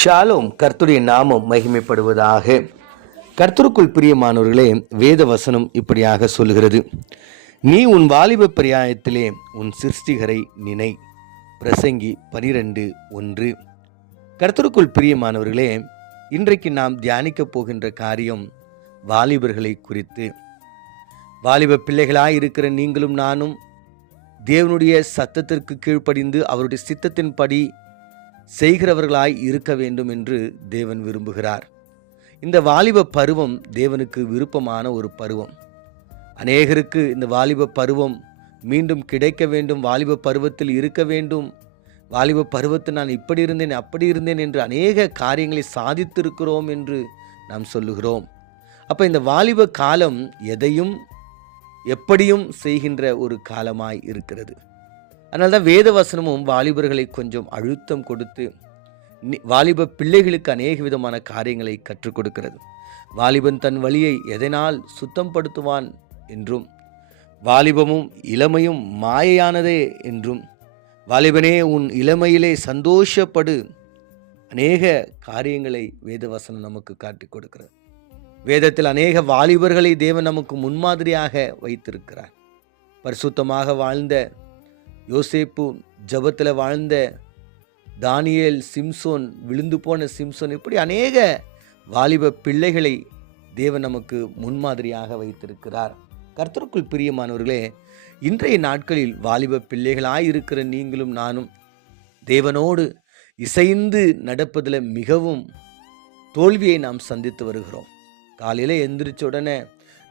Shalom. கர்த்தருடைய நாமம் மகிமைப்படுவதாக. கர்த்தருக்குள் பிரியமானவர்களே, வேத வசனம் இப்படியாக சொல்கிறது, நீ உன் வாலிப பிராயத்திலே உன் சிருஷ்டிகரை நினை. பிரசங்கி 12:1. கர்த்தருக்குள் பிரியமானவர்களே, இன்றைக்கு நாம் தியானிக்கப் போகின்ற காரியம் வாலிபர்களை குறித்து. வாலிப பிள்ளைகளாய் இருக்கிற நீங்களும் நானும் தேவனுடைய சத்தத்திற்கு கீழ்ப்படிந்து அவருடைய சித்தத்தின்படி செய்கிறவர்களாய் இருக்க வேண்டும் என்று தேவன் விரும்புகிறார். இந்த வாலிப பருவம் தேவனுக்கு விருப்பமான ஒரு பருவம். அநேகருக்கு இந்த வாலிப பருவம் மீண்டும் கிடைக்க வேண்டும், வாலிப பருவத்தில் இருக்க வேண்டும், வாலிப பருவத்தில் நான் இப்படி இருந்தேன் அப்படி இருந்தேன் என்று அநேக காரியங்களை சாதித்திருக்கிறோம் என்று நாம் சொல்லுகிறோம். அப்போ இந்த வாலிப காலம் எதையும் எப்படியும் செய்கின்ற ஒரு காலமாய் இருக்கிறது. அதனால்தான் வேத வசனமும் வாலிபர்களை கொஞ்சம் அழுத்தம் கொடுத்து வாலிப பிள்ளைகளுக்கு அநேக விதமான காரியங்களை கற்றுக் கொடுக்கிறது. வாலிபன் தன் வழியை எதனால் சுத்தம் படுத்துவான் என்றும், வாலிபமும் இளமையும் மாயையானதே என்றும், வாலிபனே உன் இளமையிலே சந்தோஷப்படு, அநேக காரியங்களை வேத வசனம் நமக்கு காட்டிக் கொடுக்கிறது. வேதத்தில் அநேக வாலிபர்களை தேவன் நமக்கு முன்மாதிரியாக வைத்திருக்கிறார். பரிசுத்தமாக வாழ்ந்த யோசேப்பு, ஜபத்தில் வாழ்ந்த தானியேல், சிம்சோன், விழுந்து போன சிம்சோன், இப்படி அநேக வாலிப பிள்ளைகளை தேவன் நமக்கு முன்மாதிரியாக வைத்திருக்கிறார். கர்த்தருக்குள் பிரியமானவர்களே, இன்றைய நாட்களில் வாலிப பிள்ளைகளாய் இருக்கிற நீங்களும் நானும் தேவனோடு இசைந்து நடப்பதில் மிகவும் தோல்வியை நாம் சந்தித்து வருகிறோம். காலையில் எந்திரிச்ச உடனே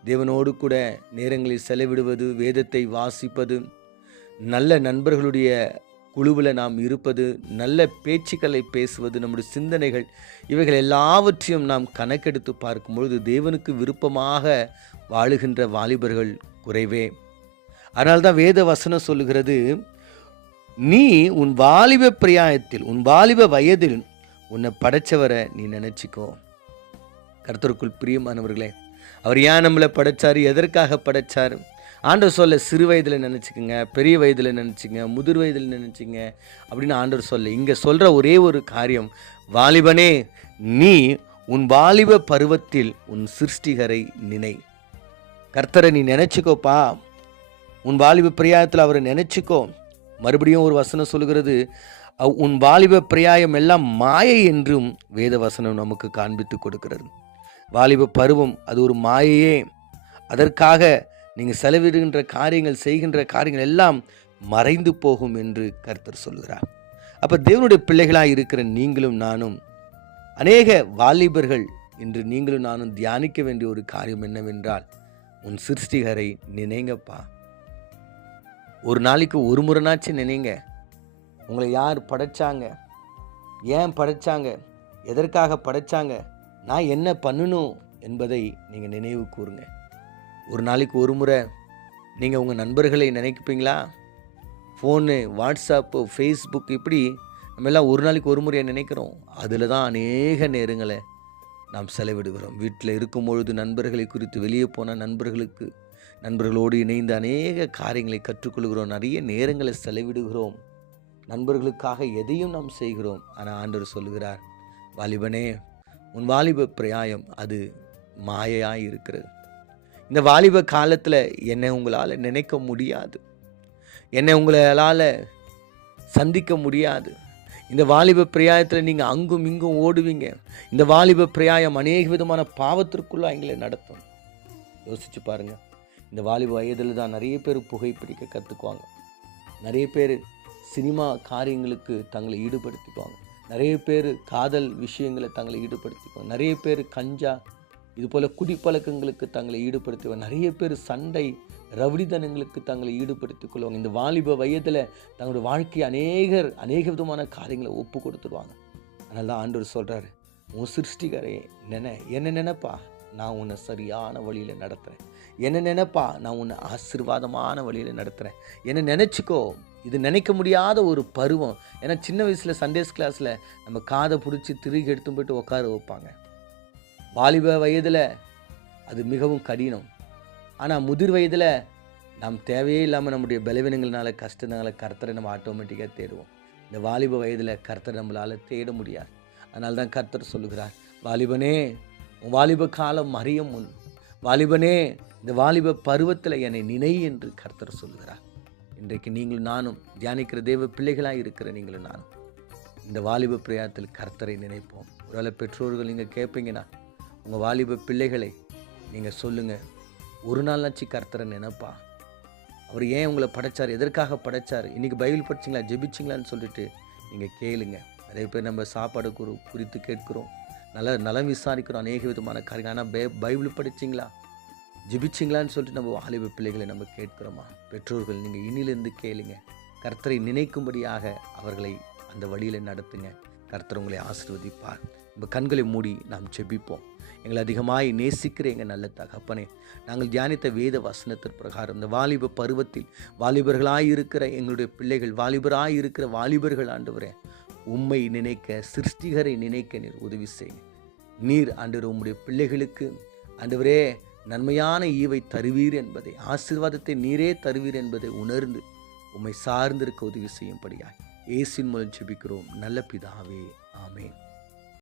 தேவனோடு கூட நேரங்களில் செலவிடுவது, வேதத்தை வாசிப்பது, நல்ல நண்பர்களுடைய குழுவில் நாம் இருப்பது, நல்ல பேச்சுக்களை பேசுவது, நம்முடைய சிந்தனைகள், இவைகள் எல்லாவற்றையும் நாம் கணக்கெடுத்து பார்க்கும் பொழுது தேவனுக்கு விருப்பமாக வாழுகின்ற வாலிபர்கள் குறைவே. அதனால்தான் வேத வசனம் சொல்லுகிறது, நீ உன் வாலிப பிராயத்தில், உன் வாலிப வயதில் உன்னை படைச்சவரை நீ நினைச்சிக்கோ. கர்த்தருக்குள் பிரியமானவர்களே, அவர் ஏன் நம்மளை படைச்சார், எதற்காக படைச்சார்? ஆண்டவர் சொல்ல சிறு வயதில் நினச்சிக்கங்க, பெரிய வயதில் நினச்சிங்க, முதிர் வயதில் நினச்சிங்க அப்படின்னு ஆண்டவர் சொல்ல. இங்கே சொல்கிற ஒரே ஒரு காரியம், வாலிபனே நீ உன் வாலிப பருவத்தில் உன் சிருஷ்டிகரை நினை. கர்த்தரை நீ நினச்சிக்கோப்பா, உன் வாலிப பிராயத்தில் அவரை நினச்சிக்கோ. மறுபடியும் ஒரு வசனம் சொல்கிறது, உன் வாலிப பிராயம் எல்லாம் மாயை என்றும் வேத வசனம் நமக்கு காண்பித்து கொடுக்கிறது. வாலிப பருவம் அது ஒரு மாயையே. அதற்காக நீங்கள் செலவிடுகின்ற காரியங்கள், செய்கின்ற காரியங்கள் எல்லாம் மறைந்து போகும் என்று கர்த்தர் சொல்கிறார். அப்போ தேவனுடைய பிள்ளைகளாக இருக்கிற நீங்களும் நானும், அநேக வாலிபர்கள் இன்று நீங்களும் நானும் தியானிக்க வேண்டிய ஒரு காரியம் என்னவென்றால், உன் சிருஷ்டிகரை நினைங்கப்பா. ஒரு நாளைக்கு ஒரு முறைனாச்சும் நினைங்க, உங்களை யார் படைச்சாங்க, ஏன் படைச்சாங்க, எதற்காக படைச்சாங்க, நான் என்ன பண்ணணும் என்பதை நீங்கள் நினைவு கூறுங்க. ஒரு நாளைக்கு ஒரு முறை நீங்கள் உங்கள் நண்பர்களை நினைப்பீங்களா? ஃபோனு, வாட்ஸ்அப்பு, ஃபேஸ்புக், இப்படி நம்ம எல்லாம் ஒரு நாளைக்கு ஒரு முறையை நினைக்கிறோம். அதில் தான் அநேக நேரங்களை நாம் செலவிடுகிறோம். வீட்டில் இருக்கும் பொழுது நண்பர்களை குறித்து, வெளியே போன நண்பர்களோடு இணைந்து அநேக காரியங்களை கற்றுக்கொள்கிறோம். நிறைய நேரங்களை செலவிடுகிறோம். நண்பர்களுக்காக எதையும் நாம் செய்கிறோம். ஆனால் ஆண்டவர் சொல்லுகிறார், வாலிபனே உன் வாலிப பிராயம் அது மாயையாக இருக்கிறது. இந்த வாலிப காலத்தில் என்னை உங்களால் நினைக்க முடியாது, என்னை உங்களால் சந்திக்க முடியாது. இந்த வாலிப பிராயத்தில் நீங்கள் அங்கும் இங்கும் ஓடுவீங்க. இந்த வாலிப பிராயம் அநேக விதமான பாவத்திற்குள்ள எங்களை நடத்தும். யோசிச்சு பாருங்க. இந்த வாலிப வயதில் தான் நிறைய பேர் புகைப்பிடிக்க கற்றுக்குவாங்க, நிறைய பேர் சினிமா காரியங்களுக்கு தங்களை ஈடுபடுத்திக்குவாங்க, நிறைய பேர் காதல் விஷயங்களை தங்களை ஈடுபடுத்திக்குவாங்க, நிறைய பேர் கஞ்சா இதுபோல் குடிப்பழக்கங்களுக்கு தங்களை ஈடுபடுத்துவாங்க, நிறைய பேர் சண்டை ரவுடித்தனங்களுக்கு தங்களை ஈடுபடுத்திக் கொள்வாங்க. இந்த வாலிப வயதில் தங்களுடைய வாழ்க்கையை அநேக விதமான காரியங்களை ஒப்பு கொடுத்துருவாங்க. அதனால தான் ஆண்டவர் சொல்கிறார், உன் சிருஷ்டிகரே என்ன நினைப்பா, நான் உன்னை சரியான வழியில் நடத்துகிறேன். என்ன நினைப்பா, நான் உன்னை ஆசீர்வாதமான வழியில் நடத்துகிறேன். என்ன நினச்சிக்கோ. இது நினைக்க முடியாத ஒரு பருவம். ஏன்னா சின்ன வயசில் சண்டேஸ் கிளாஸில் நம்ம காதை பிடிச்சி திருகி எடுத்து போய்ட்டு உட்கார வைப்பாங்க. வாலிப வயதில் அது மிகவும் கடினம். ஆனால் முதிர் வயதில் நாம் தேவையே இல்லாமல் நம்முடைய பலவீனங்கள்னால, கஷ்டத்தினால கர்த்தரை நம்ம ஆட்டோமேட்டிக்காக தேடுவோம். இந்த வாலிப வயதில் கர்த்தரை நம்மளால் தேட முடியாது. அதனால தான் கர்த்தர் சொல்லுகிறார், வாலிபனே உன் வாலிப காலம் அறியும் முன், வாலிபனே இந்த வாலிப பருவத்தில் என்னை நினை என்று கர்த்தர் சொல்லுகிறார். இன்றைக்கு நீங்களும் நானும் தியானிக்கிற தேவ பிள்ளைகளாக இருக்கிற நீங்களும் நானும் இந்த வாலிப பிரயாணத்தில் கர்த்தரை நினைப்போம். ஒருவேளை பெற்றோர்கள் நீங்கள் கேட்பீங்கன்னா உங்கள் வாலிப பிள்ளைகளை நீங்கள் சொல்லுங்கள், ஒரு நாளாச்சு கர்த்தரை நினைப்பா. அவர் ஏன் உங்களை படைச்சார், எதற்காக படைச்சார், இன்றைக்கி பைபிள் படிச்சிங்களா, ஜெபிச்சிங்களான்னு சொல்லிட்டு நீங்கள் கேளுங்க. நிறைய பேர் நம்ம சாப்பாடு குறித்து கேட்குறோம், நலம் விசாரிக்கிறோம், அநேக விதமான காரியங்கள். ஆனால் பைபிள் படிச்சிங்களா, ஜெபிச்சிங்களான்னு சொல்லிட்டு நம்ம வாலிப பிள்ளைகளை நம்ம கேட்குறோமா? பெற்றோர்கள் நீங்கள் இன்னிலிருந்து கேளுங்க, கர்த்தரை நினைக்கும்படியாக அவர்களை அந்த வழியில் நடத்துங்க. கர்த்தர் உங்களை ஆசீர்வதிப்பார். நம்ம கண்களை மூடி நாம் ஜெபிப்போம். எங்களை அதிகமாய் நேசிக்கிற எங்கள் நல்ல தகப்பனே, நாங்கள் தியானித்த வேத வசனத்தின் பிரகாரம் இந்த வாலிப பருவத்தில் வாலிபர்களாயிருக்கிற எங்களுடைய பிள்ளைகள், வாலிபராயிருக்கிற வாலிபர்கள் ஆண்டவரே, உம்மை நினைக்க, சிருஷ்டிகரை நினைக்க நீர் உதவி செய்யுங்க. நீர் ஆண்டவர் உம்முடைய பிள்ளைகளுக்கு ஆண்டவரே நன்மையான ஈவை தருவீர் என்பதை, ஆசீர்வாதத்தை நீரே தருவீர் என்பதை உணர்ந்து உம்மை சார்ந்திருக்க உதவி செய்யும்படியாய் இயேசுவின் மூலம் ஜெபிக்கிறோம் நல்ல பிதாவே, ஆமென்.